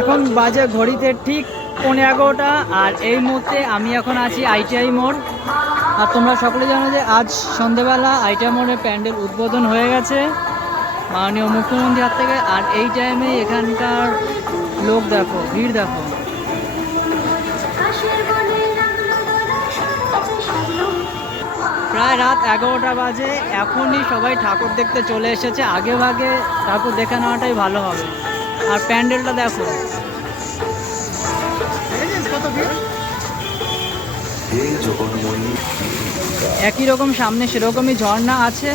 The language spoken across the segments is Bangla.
এখন বাজে ঘড়িতে ঠিক 11:15 আর এই মুহূর্তে আমি এখন আছি আইটিআই মোড়। আর তোমরা সকলে জানো যে আজ সন্ধ্যেবেলা আইটিআই মোড়ে প্যান্ডেল উদ্বোধন হয়ে গেছে মাননীয় মুখ্যমন্ত্রীর হাত থেকে। আর এই টাইমে এখানকার লোক দেখো, ভিড় দেখো। প্রায় রাত 11টা বাজে, এখনই সবাই ঠাকুর দেখতে চলে এসেছে। আগে ভাগে ঠাকুর দেখে নেওয়াটাই ভালো হবে। আর প্যান্ডেলটা দেখো, একই রকম সামনে সেরকমই ঝর্ণা আছে।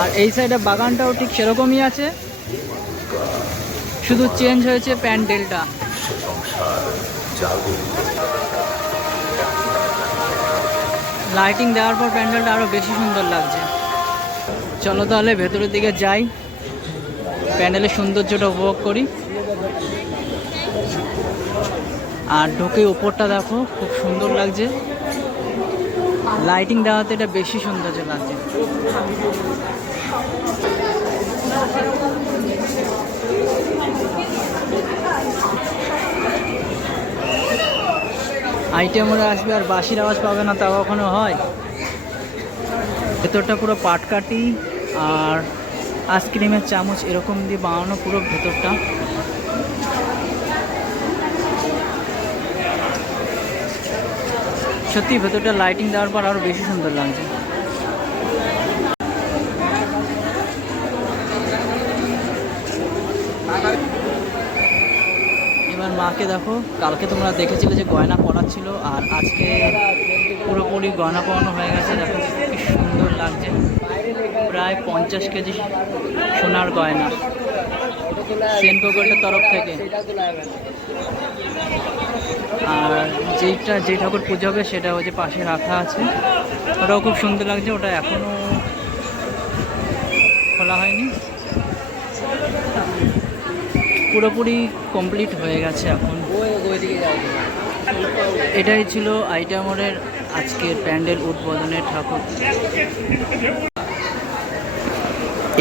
আর এই সাইডে বাগানটাও ঠিক সেরকমই আছে, শুধু চেঞ্জ হয়েছে প্যান্ডেলটা। লাইটিং দেওয়ার পর প্যান্ডেলটা আরো বেশি সুন্দর লাগছে। চলো তাহলে ভেতরের দিকে যাই, প্যান্ডেলের সৌন্দর্যটা উপভোগ করি। আর ঢোকে উপরটা দেখো, খুব সুন্দর লাগছে। লাইটিং দেওয়াতে এটা বেশি সৌন্দর্য লাগছে। আইটিআই মোড়ে আসবে আর বাঁশির আওয়াজ পাবে না, তা কখনো হয়? ভেতরটা পুরো পাটকাঠি আর আইসক্রিমের চামচ এরকম দিয়ে বানানো পুরো ভেতরটা। সত্যি ভেতরটা লাইটিং দেওয়ার পর আরো বেশি সুন্দর লাগছে। এবার মাকে দেখো, কালকে তোমরা দেখেছিলে যে গয়না পরাচ্ছিল, আর আজকে পুরোপুরি গয়না পরানো হয়ে গেছে। দেখো কি সুন্দর লাগছে, প্রায় 50 কেজি সোনার গয়না সেন প্রকল্পের তরফ থেকে। আর যে ঠাকুর পুজো হবে সেটা ওই যে পাশে রাখা আছে, ওটাও খুব সুন্দর লাগছে। ওটা এখনো খোলা হয়নি, পুরোপুরি কমপ্লিট হয়ে গেছে এখন। এটাই ছিল আইটিআই মোড়ের আজকের প্যান্ডেল উদ্বোধনের ঠাকুর।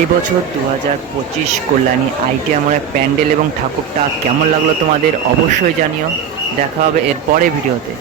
এবছর 2025 কল্যাণী আইটিআই মোড়ের প্যান্ডেল এবং ঠাকুরটা কেমন লাগলো তোমাদের অবশ্যই জানিও। দেখা হবে এর পরে ভিডিওতে।